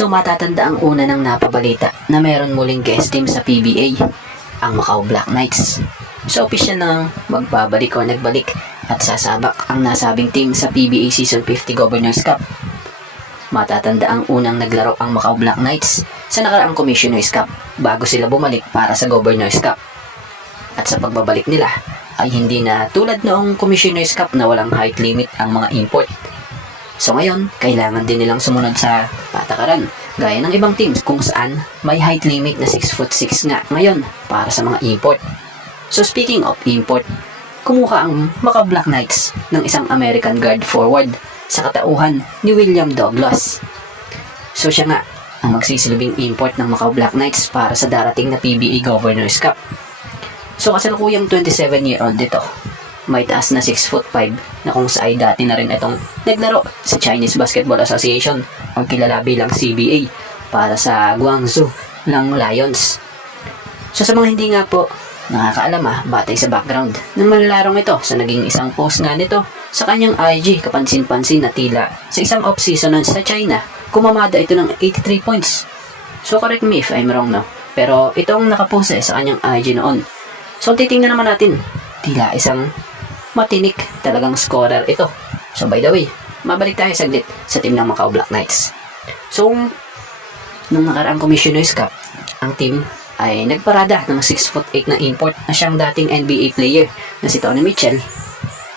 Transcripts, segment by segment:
So matatanda ang una ng napabalita na meron muling guest team sa PBA, ang Macau Black Knights. So opisyal nang magbabalik o nagbalik at sasabak ang nasabing team sa PBA Season 50 Governors Cup. Matatanda ang unang naglaro ang Macau Black Knights sa nakaraang Commissioner's Cup bago sila bumalik para sa Governors Cup. At sa pagbabalik nila ay hindi na tulad noong Commissioner's Cup na walang height limit ang mga import. So ngayon, kailangan din nilang sumunod sa patakaran gaya ng ibang teams kung saan may height limit na 6'6" nga ngayon para sa mga import. So speaking of import, kumuha ang Macau Black Knights ng isang American guard forward sa katauhan ni William Douglas. So siya nga ang magsisilbing import ng Macau Black Knights para sa darating na PBA Governors Cup. So kasalukuyang 27-year-old ito. May taas na 6'5" na kung sa ay dati na rin itong naglaro sa Chinese Basketball Association o kilala bilang CBA para sa Guangzhou ng Lions. So sa mga hindi nga po nakakaalam batay sa background ng manlarong ito sa naging isang post nga nito sa kanyang IG, kapansin-pansin na tila sa isang off-season sa China, kumamada ito ng 83 points. So correct me if I'm wrong, no? Pero itong nakapost sa kanyang IG noon. So titingnan naman natin, tila isang matinik talagang scorer ito. So by the way, mabalik tayo saglit sa team ng Macau Black Knights. So nung nakaraang Commissioner's Cup, ang team ay nagparada ng 6'8" na import na siyang dating NBA player na si Tony Mitchell.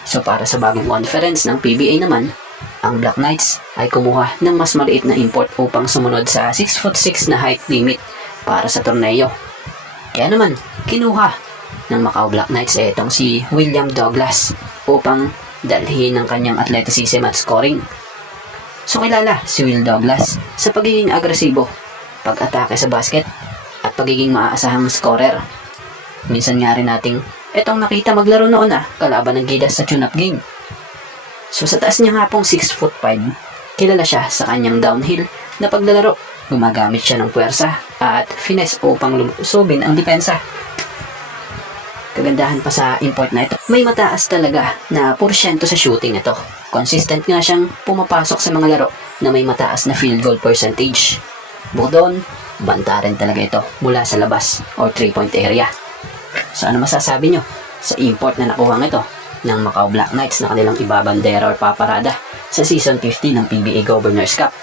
So para sa bagong conference ng PBA naman, ang Black Knights ay kumuha ng mas maliit na import upang sumunod sa 6'6" na height limit para sa torneo. Kaya naman, kinuha ng Macau Black Knights itong si William Douglas upang dalhin ng kanyang athleticism at scoring. So kilala si Will Douglas sa pagiging agresibo, pag-atake sa basket at pagiging maaasahang scorer. Minsan nga rin nating itong nakita maglaro noon kalaban ng Gilas sa tune-up game. So sa taas niya nga pong 6'5", kilala siya sa kanyang downhill na paglalaro. Gumagamit siya ng puwersa at finesse upang lumusubin ang depensa. Kagandahan pa sa import na ito, may mataas talaga na porsyento sa shooting ito. Consistent nga siyang pumapasok sa mga laro na may mataas na field goal percentage. Bukod doon, banta rin talaga ito mula sa labas or 3-point area. So ano masasabi nyo sa import na nakuha ito ng Macau Black Knights na kanilang ibabandera or paparada sa Season 50 ng PBA Governors Cup?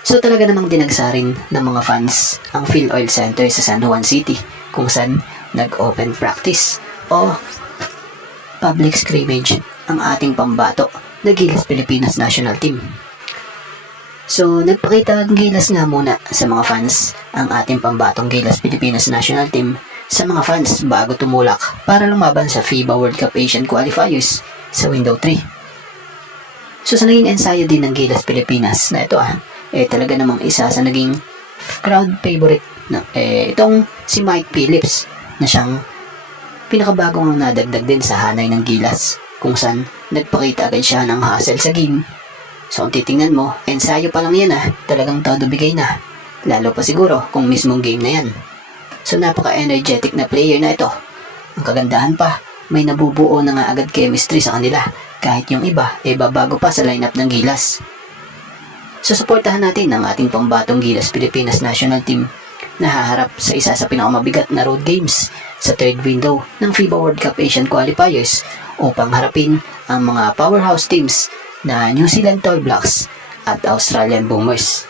So talaga namang dinagsarin ng mga fans ang Phil Oil Center sa San Juan City kung saan nag-open practice o public scrimmage ang ating pambato na Gilas Pilipinas National Team. So nagpakita ang Gilas nga muna sa mga fans ang ating pambatong Gilas Pilipinas National Team sa mga fans bago tumulak para lumaban sa FIBA World Cup Asian Qualifiers sa Window 3. So sa naging ensayo din ng Gilas Pilipinas na ito talaga namang isa sa naging crowd favorite na itong si Mike Phillips na siyang pinakabagong nadagdag din sa hanay ng Gilas kung saan nagpakita agad siya ng hustle sa game. So kung titingnan mo, ensayo pa lang yan talagang todo bigay na, lalo pa siguro kung mismong game na yan. So napaka-energetic na player na ito. Ang kagandahan pa, may nabubuo na nga agad chemistry sa kanila kahit yung iba babago pa sa lineup ng Gilas. So suportahan natin ang ating pambatong Gilas Pilipinas National Team na haharap sa isa sa pinakamabigat na road games sa third window ng FIBA World Cup Asian Qualifiers upang harapin ang mga powerhouse teams na New Zealand Tall Blacks at Australian Boomers.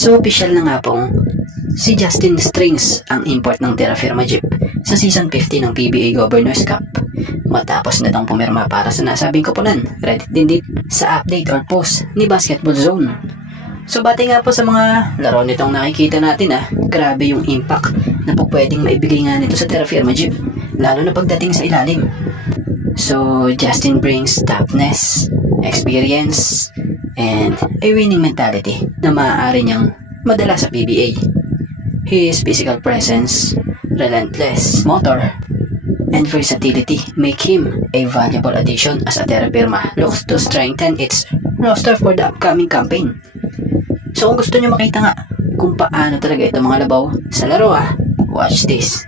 So official na nga pong si Justin Strings ang import ng Terra Firma Jeep sa Season 50 ng PBA Governors Cup. Matapos na itong pumirma para sa nasabing koponan, ready din sa update or post ni Basketball Zone. So bati nga po sa mga laro nitong nakikita natin grabe yung impact na po pwedeng maibigay nga nito sa Terra Firma Jeep, lalo na pagdating sa ilalim. So Justin brings toughness, experience, and a winning mentality na maaari niyang madala sa PBA. His physical presence, relentless motor, and versatility make him a valuable addition as a Terra Firma looks to strengthen its roster for the upcoming campaign. So kung gusto nyo makita nga kung paano talaga itong mga labaw sa laro watch this.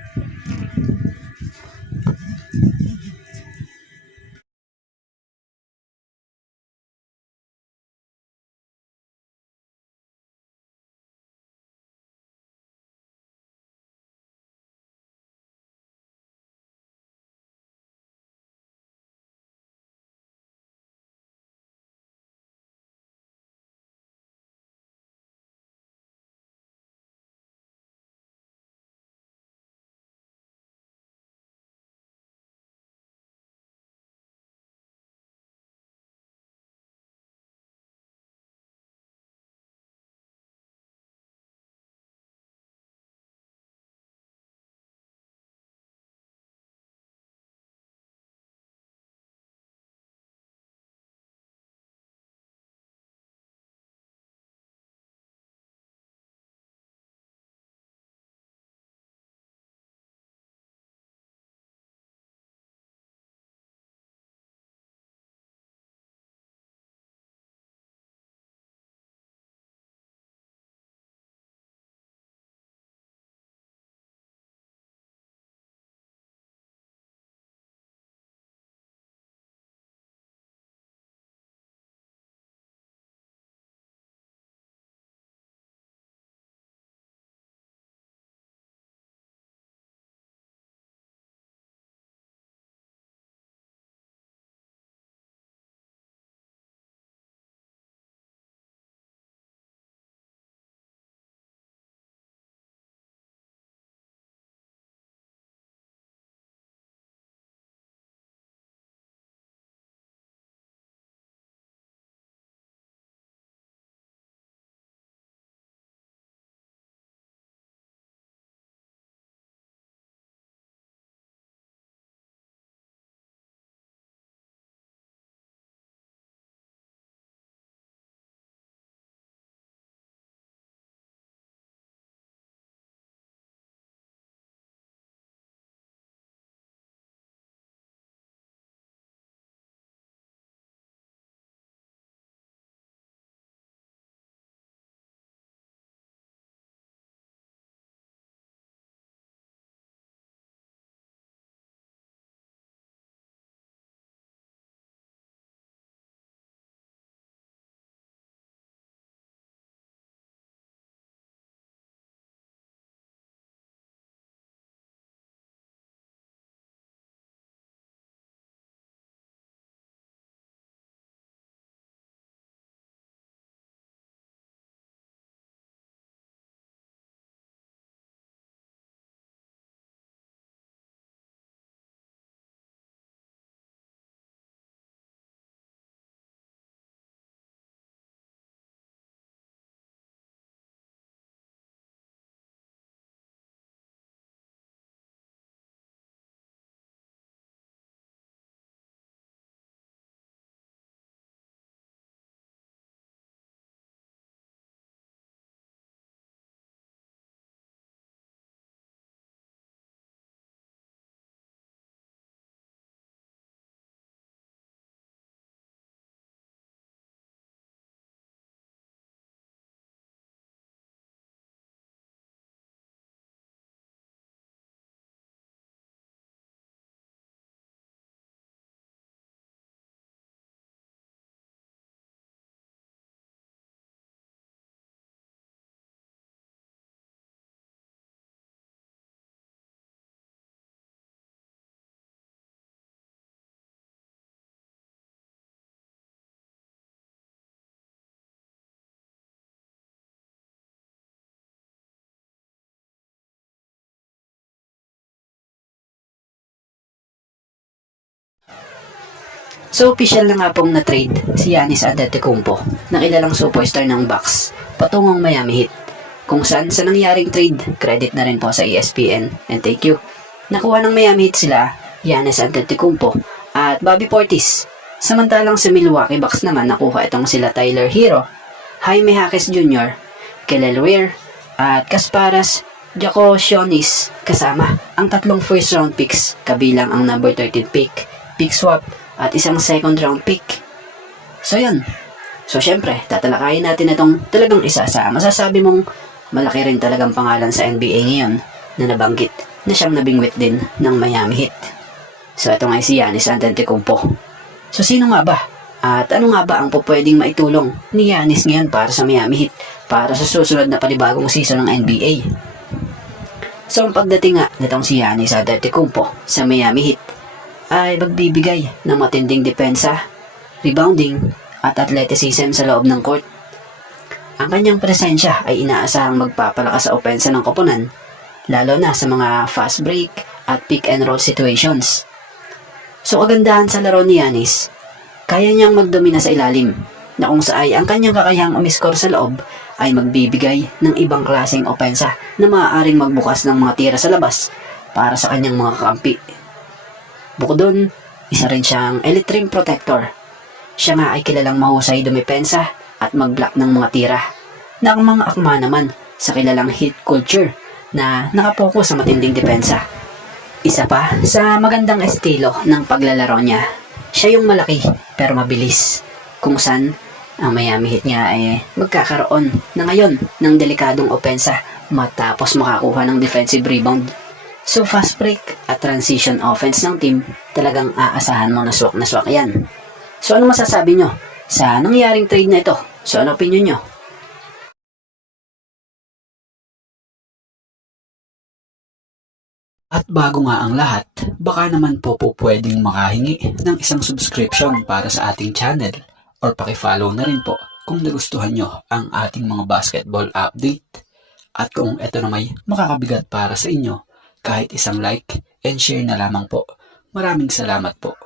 So official na nga pong na-trade si Giannis Antetokounmpo na kilalang superstar ng Bucks patungong Miami Heat. Kung saan sa nangyaring trade, credit na rin po sa ESPN and thank you. Nakuha ng Miami Heat sila Giannis Antetokounmpo at Bobby Portis Samantalang sa Milwaukee Bucks naman nakuha itong sila Tyler Hero, Jaime Jaquez Jr., Kelly Weir, at Kasparas Giacosionis kasama ang tatlong first round picks kabilang ang number 13 pick swap at isang second round pick. So yun. So syempre, tatalakayin natin itong talagang isa sa masasabi mong malaki rin talagang pangalan sa NBA ngayon na nabanggit na siyang nabingwit din ng Miami Heat. So ito nga si Giannis Antetokounmpo. So sino nga ba? At ano nga ba ang pwedeng maitulong ni Giannis ngayon para sa Miami Heat para sa susunod na panibagong season ng NBA? So ang pagdating nga nitong si Giannis Antetokounmpo sa Miami Heat ay magbibigay ng matinding depensa, rebounding, at athleticism sa loob ng court. Ang kanyang presensya ay inaasahang magpapalakas sa opensa ng koponan, lalo na sa mga fast break at pick and roll situations. So kagandahan sa laro ni Giannis, kaya niyang magdomina sa ilalim, na kung saay ang kanyang kakayahang umiskor sa loob ay magbibigay ng ibang klaseng opensa na maaaring magbukas ng mga tira sa labas para sa kanyang mga kakampi. Bukod dun, isa rin siyang elite rim protector. Siya nga ay kilalang mahusay dumepensa at mag-block ng mga tira, na ang mga akma naman sa kilalang Heat culture na nakapokus sa matinding depensa. Isa pa sa magandang estilo ng paglalaro niya, siya yung malaki pero mabilis, kung saan ang Miami Heat niya ay magkakaroon na ngayon ng delikadong opensa matapos makakuha ng defensive rebound. So fast break at transition offense ng team, talagang aasahan mo na swak yan. So ano masasabi nyo sa nangyaring trade na ito? So ano opinion nyo? At bago nga ang lahat, baka naman po pwedeng makahingi ng isang subscription para sa ating channel or pakifollow na rin po kung nagustuhan nyo ang ating mga basketball update. At kung ito na may makakabigat para sa inyo, kahit isang like and share na lamang po. Maraming salamat po.